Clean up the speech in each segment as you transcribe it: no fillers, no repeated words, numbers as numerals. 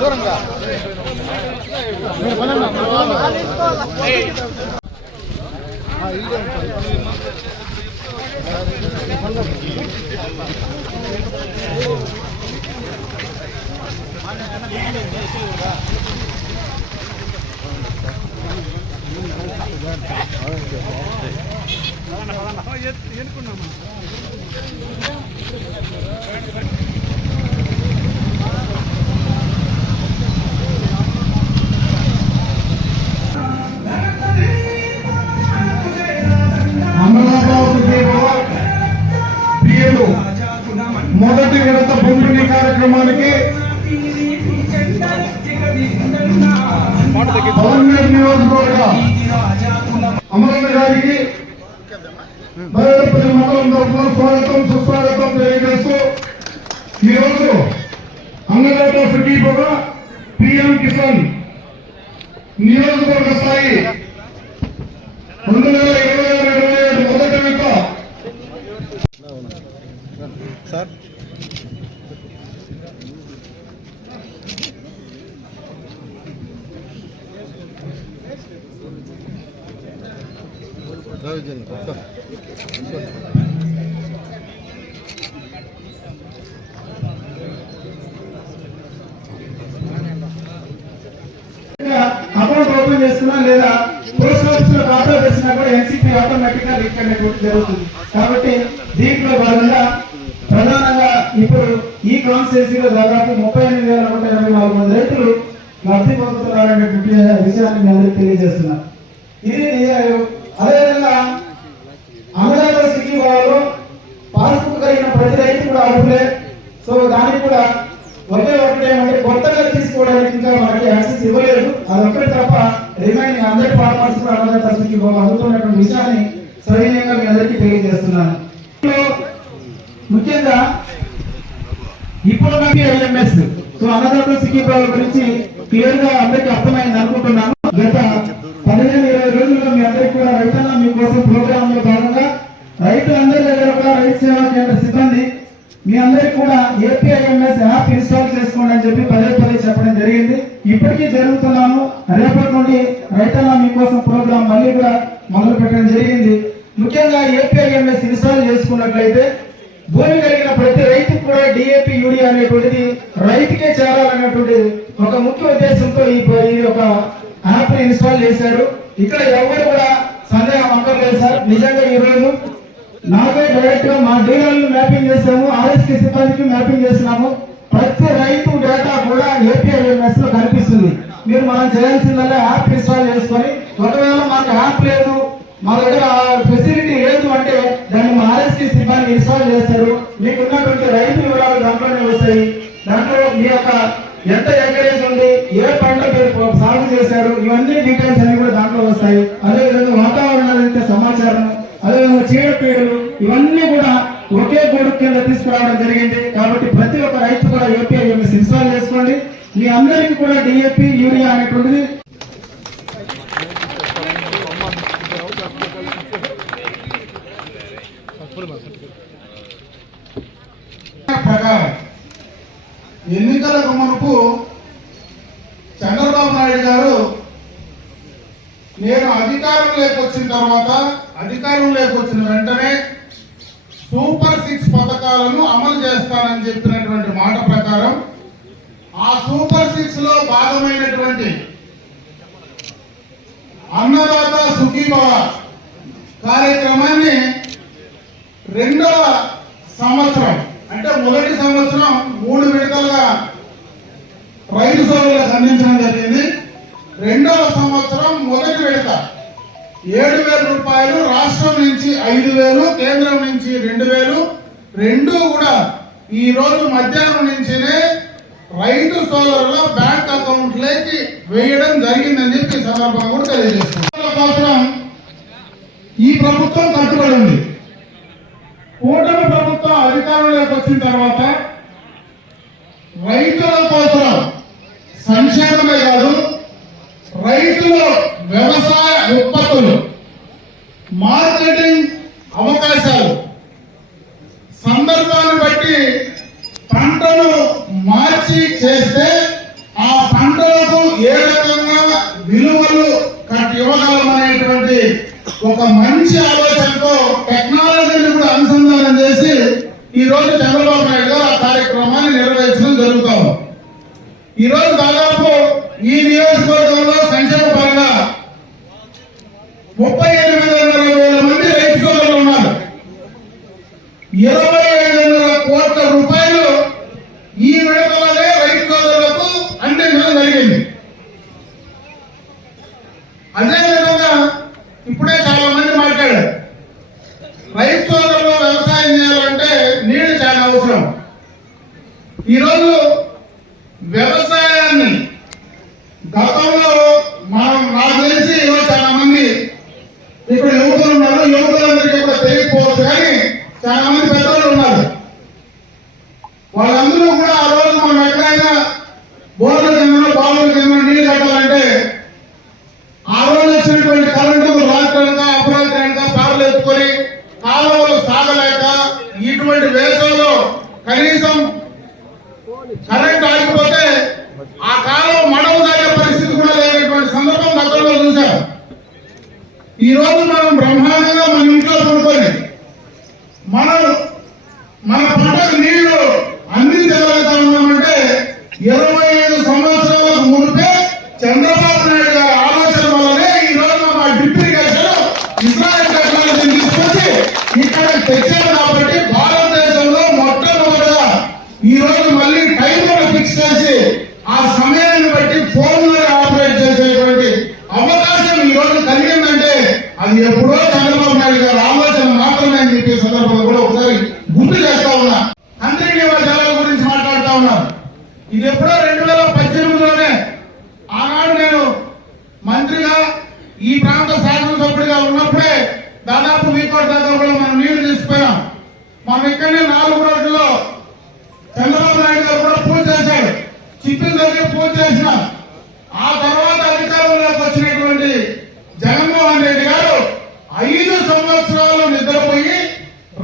దూరంగా మొదటి విడత పంపిణీ కార్యక్రమానికి నియోజకవర్గ అమరన్న గారికి బయలుపల్లి మండలం తరఫున స్వాగతం సుస్వాగతం తెలియజేస్తూ ఈరోజు అన్నదాత సుఖీభవ పిఎం కిసాన్ నియోజకవర్గ స్థాయి 2026-27 మొదటి విడత సార్ అకౌంట్ ఓపెన్ చేసుకున్నా లేదా పోస్ట్ ఆఫీస్ లో ఖాతా చేసినా కూడా ఎన్సీపీ ఆటోమేటిక్ గా లింక్ అనేది జరుగుతుంది. కాబట్టి దీంట్లో భాగంగా ప్రధానంగా ఇప్పుడు ఈ కాన్స్టిట్యూన్సీలో దాదాపు 38,184 మంది రైతులు లబ్ధి పొందుతున్నారనేటువంటి విషయాన్ని మీ అందరికీ తెలియజేస్తున్నారు. ఇది అదేవిధంగా అన్నదాత సుఖీభావలో పాస్బుక్ కలిగిన ప్రతి రైతు కూడా అర్హులే. సో దానికి కూడా ఒకటి ఏమంటే కొత్తగా తీసుకోవడానికి ఇంకా మనకి యాక్సెస్ ఇవ్వలేదు. అదొక్కటి తప్ప రిమైనింగ్ అందరి ఫార్మర్స్ కూడా అన్నదాత సుఖీభావ అందుతున్నటువంటి విషయాన్ని సవినయంగా మీ అందరికీ తెలియజేస్తున్నాను. ముఖ్యంగా ఇప్పుడు ఐఎంఎస్ సో అన్నదాత సుఖీభావ గురించి క్లియర్ గా అందరికీ అర్థమైంది అనుకుంటున్నాను. గత 15-20 రోజుల్లో మీ అందరికీ కూడా రైతన్న మీకోసం ప్రోగ్రామ్ లో భాగంగా రైతులందరి దగ్గర కూడా రైతు సేవా కేంద్ర సిబ్బంది మీ అందరికి కూడా ఏపీఐఎంఎస్ యాప్ ఇన్స్టాల్ చేసుకోండి అని చెప్పి పదే చెప్పడం జరిగింది. ఇప్పటికీ జరుగుతున్నాను. రేపటి నుండి రైతన్న మీకోసం ప్రోగ్రాం మళ్ళీ కూడా మొదలు పెట్టడం జరిగింది. ముఖ్యంగా ఏపీఐఎంఎస్ ఇన్స్టాల్ చేసుకున్నట్లయితే భూమి కలిగిన ప్రతి రైతుకు కూడా డిఏపి యూరియా అనేటువంటిది రైతుకే చేరాలనేటువంటి ఒక ముఖ్య ఉద్దేశంతో ఈ ఒక యాప్ ని ఇన్స్టాల్ చేశారు. ఇక్కడ ఎవరు కూడా సందేహం అక్కర్లేదు సార్. నిజంగా ఈ రోజు నాకే డైరెక్ట్ గా మా డీలర్లు మ్యాపింగ్ చేసాము, ఆర్ఎస్కే సిబ్బందికి మ్యాపింగ్ చేసినాము. ప్రతి రైతు డేటా కూడా ఏపీఐఎంఎస్ లో కనిపిస్తుంది. మీరు మనం చేయాల్సిందల్లా యాప్ ఇన్స్టాల్ చేసుకొని, ఒకవేళ మాకు యాప్ లేదు, మా దగ్గర ఫెసిలిటీ లేదు అంటే దాన్ని మా ఆర్ఎస్కే సిబ్బంది ఇన్స్టాల్ చేస్తారు. మీకు ఉన్నటువంటి రైతు వివరాలు దాంట్లోనే వస్తాయి. దాంట్లో మీ యొక్క ఎంత ఎకరేజ్ ఉంది, ఏ పంట మీరు సాగు చేశారు, ఇవన్నీ డీటెయిల్స్ అన్ని కూడా దాంట్లో వస్తాయి. అదేవిధంగా వాతావరణానికి సమాచారం, అదేవిధంగా చీడపీడలు, ఇవన్నీ కూడా ఒకే గొడుగు కింద తీసుకురావడం జరిగింది. కాబట్టి ప్రతి ఒక్క రైతు కూడా ఏపీఐఎంఎస్ ఇన్స్టాల్ చేసుకోండి. మీ అందరికీ కూడా డిఏపి యూరియా అనేటువంటిది ప్రకారం ఎన్నికలకు మునుపు చంద్రబాబు నాయుడు గారు నేను అధికారంలోకి వచ్చిన వెంటనే సూపర్ 6 పథకాలను అమలు చేస్తానని చెప్పినటువంటి మాట ప్రకారం ఆ సూపర్ 6 లో భాగమైనటువంటి అన్నదాత సుఖీభవ కార్యక్రమాన్ని రెండవ సంవత్సరం అంటే మొదటి సంవత్సరం 3 విడతలుగా రైతు సోదరులకు అందించడం జరిగింది. రెండవ సంవత్సరం మొదటి విడత 7,000 రూపాయలు, రాష్ట్రం నుంచి 5,000, కేంద్రం నుంచి 2,000, రెండు కూడా ఈ రోజు మధ్యాహ్నం నుంచినే రైతు సోదరుల బ్యాంక్ అకౌంట్లోకి వేయడం జరిగిందని చెప్పి సందర్భంగా కూడా తెలియజేస్తున్నాం. కోసం ఈ ప్రభుత్వం కట్టుబడి ఉంది. కూటమి ప్రభుత్వం అధికారంలోకి వచ్చిన తర్వాత రైతుల కోసం సంక్షేమమే కాదు, రైతులు వ్యవసాయ ఉత్పత్తులు మార్కెటింగ్ అవకాశాలు సందర్భాన్ని బట్టి పంటను మార్చి చేస్తే ఆ పంటలకు ఏ రకంగా విలువలు ఇవ్వగలమనేటువంటి ఒక మంచి ఆలోచనతో టెక్నాలజీని కూడా అనుసంధానం చేసి ఈ రోజు చంద్రబాబు నాయుడు గారు ఆ కార్యక్రమాన్ని నిర్వహించడం జరుగుతాం. ఈ రోజు దాదాపు ఈ నియోజకవర్గంలో సంక్షేమ పరంగా 38,500 మంది రైతు సోదరులు ఉన్నారు. 25,500 కోట్ల రూపాయలు ఈ విడతలనే రైతు సోదరులకు అందించడం జరిగింది. అదేవిధంగా ఇప్పుడే చాలా మంది మాట్లాడారు, రైతు సోదరులు వ్యవసాయం చేయాలంటే నీళ్లు చాలా అవసరం. ఈరోజు వ్యవసాయాన్ని గతంలో నాకు తెలిసి చాలా మంది ఇక్కడ యువకులు ఉన్నారు, యువకులందరికీ కూడా తెలియకపోవచ్చు, కానీ చాలా మంది పెద్దలు ఉన్నారు. వాళ్ళందరూ కూడా ఆ రోజు మనం ఎక్కడైనా బోర్ల కింద బావుల కింద నీళ్లు కట్టాలంటే ఆ రోజు వచ్చినటువంటి కరెంటు రాత్రనక అపరాత్రనక పాటలు ఎత్తుకొని కాలువలు సాగలేక ఇటువంటి వేసవిలో కనీసం కరెంట్ ఆగిపోతే ఆ కాలువ మడవ సాగే పరిస్థితి కూడా లేనటువంటి సందర్భం గతంలో చూశాం. ఈ రోజు మనం బ్రహ్మాండంగా మన ఇంట్లో పడుకొని మన పంటకు నీళ్లు అందించగలుగుతా ఉన్నామంటే 25 సంవత్సరాలకు మునిపే చంద్రబాబు నాయుడు గారి ఆలోచన వల్లనే ఈ రోజు మా డిప్లికేషన్ ఇజ్రాయెల్ టెక్నాలజీని తీసుకొచ్చి ఇక్కడ తెచ్చారు. కాబట్టి భారతదేశంలో మొట్టమొదటిగా ఈ రోజు మళ్ళీ టైమర్ ఫిక్స్ చేసి ఆ సమయాన్ని బట్టి ఫోన్లో ఆపరేట్ చేసేటువంటి అవకాశం ఈ రోజు కలిగిందంటే అది ఎప్పుడో చంద్రబాబు నాయుడు గారి ఆలోచన మాత్రమే అని చెప్పే సందర్భంలో కూడా ఒకసారి గుర్తు చేస్తా ఉన్నా. అందరికీ వాళ్ళ జలాల గురించి మాట్లాడుతా ఉన్నారు. ఇది ఎప్పుడో 2018లోనే ఆనాడు నేను మంత్రిగా ఈ ప్రాంత శాసనసభ్యుడిగా ఉన్నప్పుడే దాదాపు వీకోట దాకా కూడా మనం నీళ్లు తీసుకుపోయాం. మనం ఇక్కడనే 4 రోజుల్లో చంద్రబాబు నాయుడు గారు కూడా పూజ చేశాడు, చిప్పిల దగ్గర పూజ చేసినాం. ఆ తర్వాత అధికారంలోకి వచ్చినటువంటి జగన్మోహన్ రెడ్డి గారు 5 సంవత్సరాలు నిద్రపోయి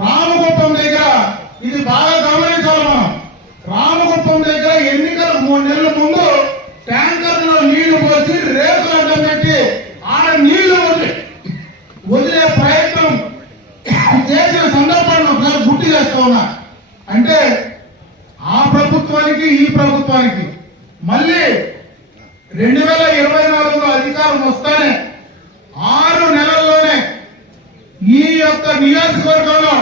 రామగుప్పం దగ్గర, ఇది బాగా గమనించాలి మనం, రామగుప్పం దగ్గర ఎన్నికలు 3 నెలల ముందు ట్యాంకర్లో నీళ్లు పోసి రేకులు అడ్డం పెట్టి ఆడ నీళ్లు వదిలే ప్రయత్నం చేసిన సందర్భాన్ని ఒకసారి గుర్తు చేస్తా ఉన్నా. అంటే ఆ ప్రభుత్వానికి ఈ ప్రభుత్వానికి మళ్ళీ 2024లో అధికారం వస్తానే 6 నెలల్లోనే ఈ యొక్క నియోజకవర్గంలో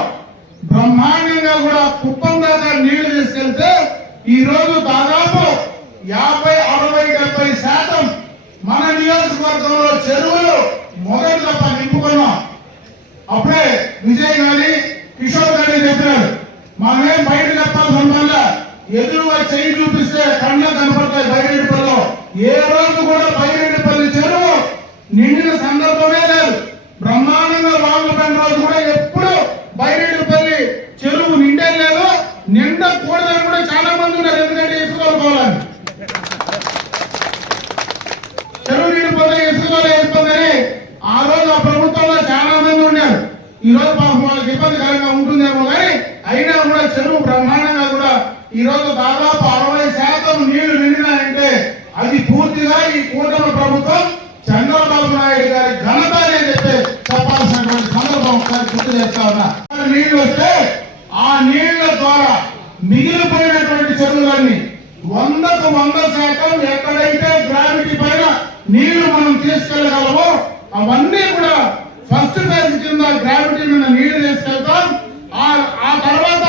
బ్రహ్మాండంగా కూడా కుప్పం దాకా నీళ్లు తీసుకెళ్తే ఈ రోజు దాదాపు 50-60-70% మన నియోజకవర్గంలో చెరువులు మొదటి తప్ప నింపుకున్నాం. అప్పుడే విజయ్ గాని కిషోర్ గాని చెప్పారు, మనమేం బయట చెప్పాల్సిన వల్ల ఎదురుగా చేయి చూపిస్తే కళ్ళ కనపడతాయి. బైరెడ్డిపల్లిలో ఏ రోజు కూడా బైరెడ్డిపల్లి చెరువు నిండిన సందర్భమే లేదు. బ్రహ్మాండంగా వాగుపడిన రోజు కూడా ఎప్పుడు బైరెడ్డిపల్లి చెరువు నిండే లేదు. నిండకూడదని కూడా చాలా మంది ఉన్నారు, ఎందుకంటే ఇసుకోవాలని చెరువు నిండిపోతే ఇసుకోవాలి వెళ్ళిపోతుందని ఆ రోజు ఆ ప్రభుత్వంలో చాలా మంది ఉన్నారు. ఈ రోజు పాపం వాళ్ళకి ఇబ్బందికరంగా ఉంటుందేమో కానీ అయినా కూడా చెరువు బ్రహ్మాండంగా కూడా ఈ రోజు దాదాపు 60% నీళ్లు నిండినాయంటే అది పూర్తిగా ఈ కూటమి ప్రభుత్వం చంద్రబాబు నాయుడు గారి ఘనత అని చెప్పాల్సినటువంటి సందర్భం ఒకసారి గుర్తు చేస్తా ఉన్నా. నీళ్లు వస్తే ఆ నీళ్ల ద్వారా మిగిలిపోయినటువంటి చెరువులన్నీ 100% ఎక్కడైతే గ్రావిటీ పైన నీళ్లు మనం తీసుకెళ్లగలమో అవన్నీ కూడా ఫస్ట్ ఫేజ్ కింద గ్రావిటీ మీద నీళ్లు తీసుకెళ్తాం. ఆ తర్వాత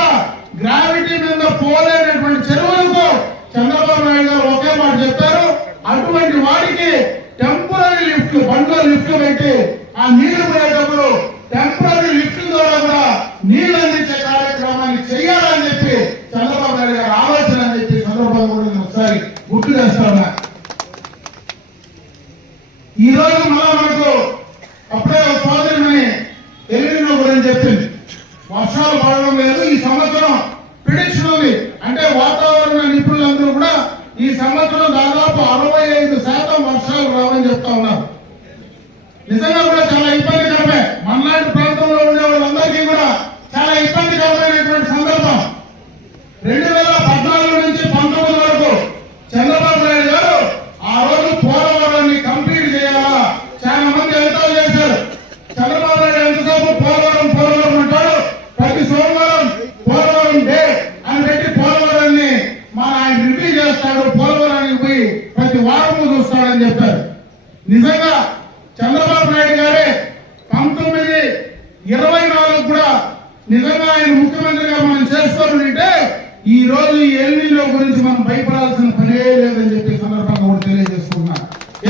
గ్రావిటీ మీద పోలేనటువంటి చెరువులకు చంద్రబాబు నాయుడు గారు ఒకే మాట చెప్పారు, అటువంటి వాడికి టెంపరీ లిఫ్ట్లు, బండ్లో లిఫ్ట్లు పెట్టి ఆ నీళ్లు పోయేటప్పుడు టెంపరీ లిఫ్ట్ ద్వారా కూడా నీళ్లు అందించే కార్యక్రమాన్ని చేయాలని చెప్పి చంద్రబాబు నాయుడు గారు ఆలోచన అని చెప్పి సందర్భంగా కూడా నేను ఒకసారి గుర్తు చేస్తా ఉన్నా. ఈ రోజు మనకు అప్పుడే సోదరిని ఎల్లిన గురించి చెప్పింది, వర్షాలు పడడం లేదు. ఈ సంవత్సరం సంవత్సరం దాదాపు 65% వర్షాలు రావని చెప్తా ఉన్నారు. నిజంగా కూడా చాలా ఇబ్బందికరమే. మనలాంటి ప్రాంతంలో ఉండే వాళ్ళందరికీ కూడా చాలా ఇబ్బందికరమైనటువంటి సందర్భం. 2014 నుంచి 19 వరకు చంద్రబాబు నాయుడు గారు ఆ రోజు పోలవరాన్ని కంప్లీట్ చేయాలా చాలా మంది ఎంతో చేశారు. చంద్రబాబు నాయుడు ఎంతసేపు పోలవరం పోలవరం అంటాడు. ప్రతి సోమవారం పోలవరం డే అని పెట్టి పోలవరాన్ని ఆయన రివ్యూ చేస్తాడు. పోలవరానికి పోయి ప్రతి వారము చూస్తాడని చెప్పారు. నిజంగా చంద్రబాబు నాయుడు గారే 1924 కూడా నిజంగా ఆయన ముఖ్యమంత్రిగా మనం చేసుకోవాలంటే ఈ రోజు ఈ ఎల్నిలో గురించి మనం భయపడాల్సిన పనే లేదని చెప్పి సందర్భంగా కూడా తెలియజేసుకున్నా.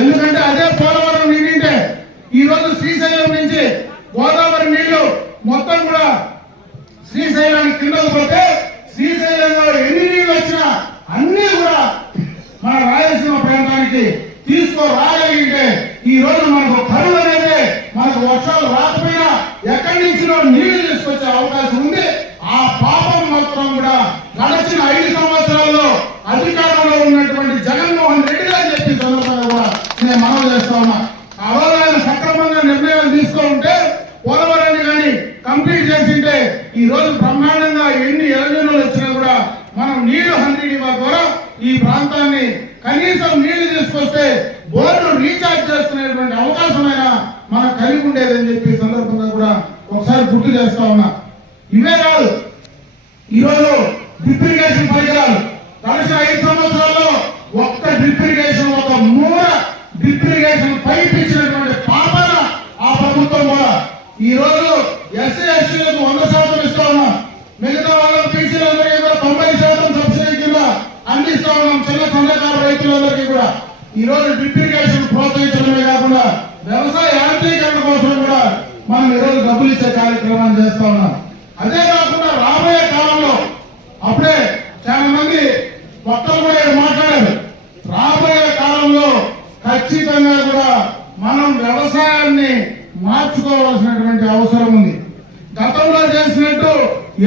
ఎందుకంటే అదే పోలవరం నిండింటే ఈ రోజు శ్రీశైలం నుంచి గోదావరి నీళ్లు మొత్తం కూడా శ్రీశైలానికి కిందకు పోతే శ్రీశైలంలో ఎన్ని నీళ్లు వచ్చినా అన్ని కూడా మన రాయలసీమ ప్రాంతానికి తీసుకురాగలిగితే ఈ రోజు మనకు కరువు అనేది మనకు వర్షాలు రాకపోయినా ఎక్కడి నుంచిలో నీళ్లు తీసుకొచ్చే అవకాశం ఉంది. ఆ పాపం మొత్తం కూడా గడిచిన 5 సంవత్సరాల్లో అధికారంలో ఉన్నటువంటి జగన్మోహన్ రెడ్డి అని చెప్పి సందర్భంగా కూడా నేను మనవి చేస్తా ఉన్నా. ఆ రోజు ఆయన సక్రమంగా నిర్ణయాలు తీసుకుంటే పోలవరాన్ని కానీ కంప్లీట్ చేసింటే ఈ రోజు బ్రహ్మాండంగా ఎన్ని ఎలనీళ్ళు వచ్చినా కూడా మనం నీళ్లు 100 ద్వారా ఈ ప్రాంతాన్ని కనీసం నీళ్లు తీసుకొస్తే బోర్డు రీఛార్జ్ చేసుకునేటువంటి అవకాశమైనా మనకు కలిగి ఉండేదని చెప్పి సందర్భంగా కూడా ఒకసారి గుర్తు చేస్తా ఉన్నా. ఇవే కాదు, ఈరోజు డ్రిప్ ఇరిగేషన్ పరికరాలు గడిచిన 5 సంవత్సరాల్లో ఒక్క డ్రిప్ ఇరిగేషన్ ఒక మూల డ్రిప్ ఇరిగేషన్ పైప్ ఇచ్చినటువంటి పాపన ఆ ప్రభుత్వం కూడా ఈ రోజు ఎస్సీ ఎస్టీలకు 100% ఇస్తా ఉన్నాం. మిగతా వాళ్ళకి పీసీలందరికీ కూడా 90% సబ్సిడీ కింద అందిస్తా ఉన్నాం. చిన్న సన్నకారు రైతులందరికీ కూడా ఈ రోజు డ్రిప్ ఇరిగేషన్ ప్రోత్సహించడమే కాకుండా వ్యవసాయ యాంత్రీకరణ కోసం కూడా మనం ఈ రోజు డబ్బులు ఇచ్చే కార్యక్రమాన్ని చేస్తా ఉన్నాం. అదే కాకుండా రాబోయే కాలంలో అప్పుడే చాలా మంది భక్తులు కూడా మాట్లాడారు. రాబోయే కాలంలో ఖచ్చితంగా కూడా మనం వ్యవసాయాన్ని మార్చుకోవాల్సినటువంటి అవసరం ఉంది. గతంలో చేసినట్టు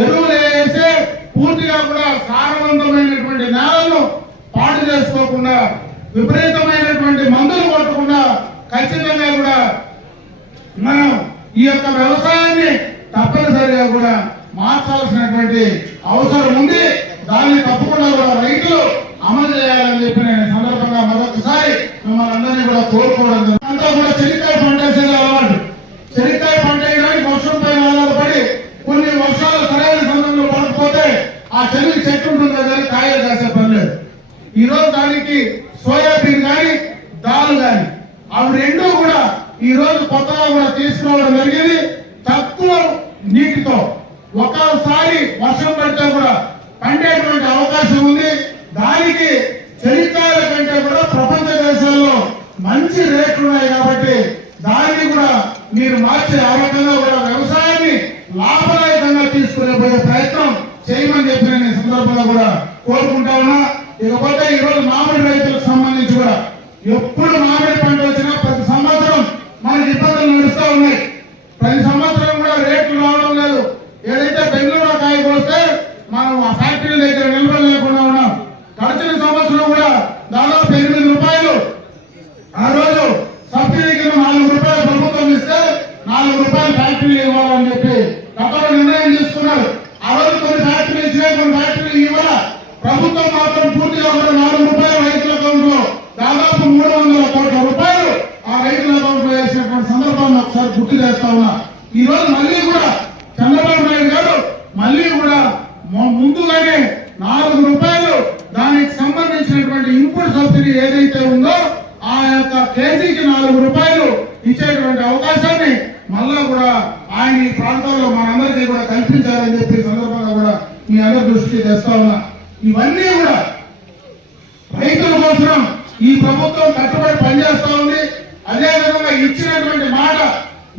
ఎరువులు వేసే పూర్తిగా కూడా సారవంతమైనటువంటి నేలను పాడు చేసుకోకుండా విపరీతమైనటువంటి మందులు కొట్టకుండా ఖచ్చితంగా కూడా మనం ఈ యొక్క వ్యవసాయాన్ని తప్పనిసరిగా కూడా మార్చాల్సినటువంటి అవసరం ఉంది. దాన్ని తప్పకుండా కూడా రైతులు అమలు చేయాలని చెప్పి నేను సందర్భంగా మరొకసారి మిమ్మల్ని అందరినీ కూడా కోరుకోవడం అంతా కూడా చెనిక్కాయ పంట వేసేది అలవాటు. చెనిక్కాయ పంట వేయడానికి వర్షం పైన ఆధారపడి కొన్ని వర్షాలు సరైన సమయంలో పడకపోతే ఆ చెరువు చెట్టు ఉంటుందో కానీ కాయలు కాసే పని లేదు. ఈ రోజు దానికి సోయాబీన్ కానీ దాల్ కానీ అవి రెండూ కూడా ఈ రోజు కొత్తగా కూడా తీసుకురావడం జరిగింది. తక్కువ నీటితో ఒకసారి వర్షం పడితే కూడా పండేటువంటి అవకాశం ఉంది. దానికి చెనిక్కాయల కంటే కూడా ప్రపంచ దేశాల్లో మంచి రేట్లు ఉన్నాయి కాబట్టి దాన్ని కూడా మీరు మార్చే ఆ రకంగా కూడా వ్యవసాయాన్ని లాభదాయకంగా తీసుకునే ప్రయత్నం చేయమని చెప్పి నేను ఈ సందర్భంగా కూడా కోరుకుంటా ఉన్నా. ఇకపోతే ఈ రోజు మామిడి రైతులకు సంబంధించి కూడా ఎప్పుడు మామిడి పంట వచ్చినా ప్రతి సంవత్సరం మనకి ఇబ్బందులు నడుస్తూ ఉన్నాయి. ప్రతి సంవత్సరం కూడా రేట్లు రావడం లేదు. ఏదైతే బెంగళూరు కాయ కోస్తే మనం ఆ ఫ్యాక్టరీ దగ్గర నిలబడలేకుండా ఉన్నాం. గడిచిన సంవత్సరం కూడా దాదాపు 8 రూపాయలు ఆ రోజు సబ్సిడీ కింద 4 రూపాయలు ప్రభుత్వం ఇస్తే 4 రూపాయలు ఫ్యాక్టరీ ఇవ్వాలని చెప్పి గతంలో నిర్ణయం తీసుకున్నారు. ఆ రోజు కొన్ని ఫ్యాక్టరీలు ఇచ్చినా కొన్ని ఫ్యాక్టరీలు ఇవ్వాల. ప్రభుత్వం మాత్రం పూర్తిగా కూడా 4 రూపాయలు రైతుల అకౌంట్ లో దాదాపు 300 కోట్ల రూపాయలు ఆ రైతుల అకౌంట్ లో వేసినటువంటి సందర్భాన్ని ఒకసారి గుర్తు చేస్తా ఉన్నా. ఈ రోజు మళ్ళీ కూడా చంద్రబాబు నాయుడు గారు మళ్ళీ కూడా ముందుగానే 4 రూపాయలు దానికి సంబంధించినటువంటి ఇన్పుట్ సబ్సిడీ ఏదైతే ఉందో ఆ యొక్క కేజీకి 4 రూపాయలు ఇచ్చేటువంటి అవకాశాన్ని మళ్ళా కూడా ఆయన ఈ ప్రాంతాల్లో మనందరికీ కూడా కల్పించాలని చెప్పి సందర్భంగా కూడా మీ అందరి దృష్టికి తెస్తా ఉన్నా. ఇవన్నీ కూడా రైతుల కోసం ఈ ప్రభుత్వం కట్టుబడి పనిచేస్తా ఉంది. అదేవిధంగా ఇచ్చినటువంటి మాట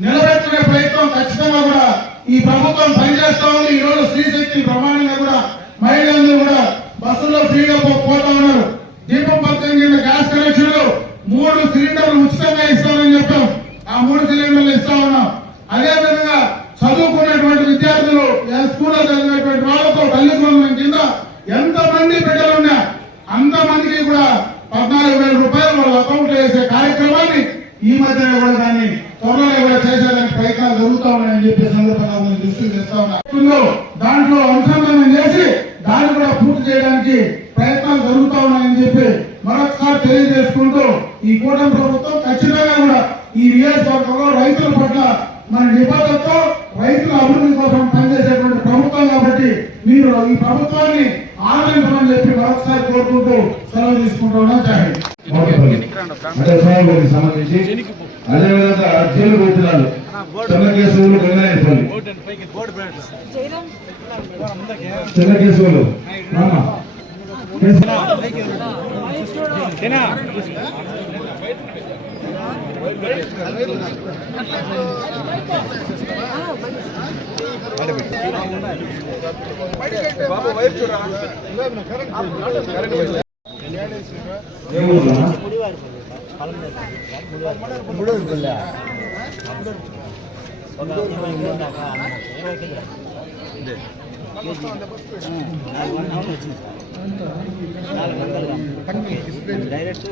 నిలబెట్టుకునే ప్రయత్నం ఖచ్చితంగా కూడా ఈ ప్రభుత్వం పనిచేస్తా ఉంది. ఈ రోజు శ్రీశక్తి ప్రమాణంగా కూడా మహిళలందరూ కూడా బస్సుల్లో ఫ్రీగా పోతా ఉన్నారు. దీపం పథకం కింద గ్యాస్ కనెక్షన్లు 3 సిలిండర్లు ఉచితంగా ఇస్తామని చెప్పాం. ఆ 3 సిలిండర్లు ఇస్తా ఉన్నాం. అదేవిధంగా చదువుకున్నటువంటి విద్యార్థులు స్కూల్లో చదివినటువంటి వాళ్ళతో తల్లి కింద ఎంతమంది బిడ్డలున్నా అంతమందికి కూడా పూర్తి చేయడానికి ప్రయత్నాలు జరుగుతూ ఉన్నాయని చెప్పి మరొకసారి తెలియజేసుకుంటూ ఈ కూటమి ప్రభుత్వం ఖచ్చితంగా కూడా ఈ నియోజకవర్గంలో రైతుల పట్ల మన నిబద్ధతతో రైతుల అభివృద్ధి కోసం పనిచేసేటువంటి ప్రభుత్వం కాబట్టి మీరు ఈ ప్రభుత్వాన్ని ఆదరించమని చెప్పి మరొకసారి కోరుకుంటూ సెలవు తీసుకుంటున్నా జాయిన్. అంటే సోమవారికి సంబంధించి అదేవిధంగా జైలు పెట్టినారు చెన్నకేశవులు గంగాయపల్లి చెన్నకేశవులు డైరెక్ట్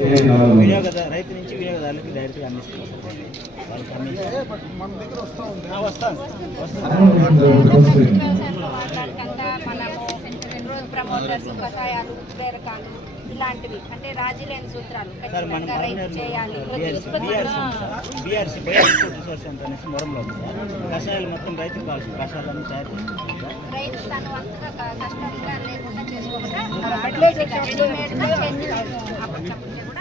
రైతు నుంచి వినియోగదారులకి డైరెక్ట్ అందిస్తున్నారు. ప్రమోటర్స్ కషాయాలు ప్రేరకాలు ఇలాంటివి అంటే రాజీ లేని సూత్రాలు ఖచ్చితంగా రైతు చేయాలి. బీఆర్సీ సెంటర్ అనేసి మొరంలో ఉంది సార్. కషాయాలు మొత్తం రైతుకు కావాల్సిన కషాయాలను తయారు చేస్తారు. రైతు తన వంతుగా కష్టంగా లేకుండా చేసుకోకుండా రెడీమేడ్గా చేసి అప్పటికప్పుడు కూడా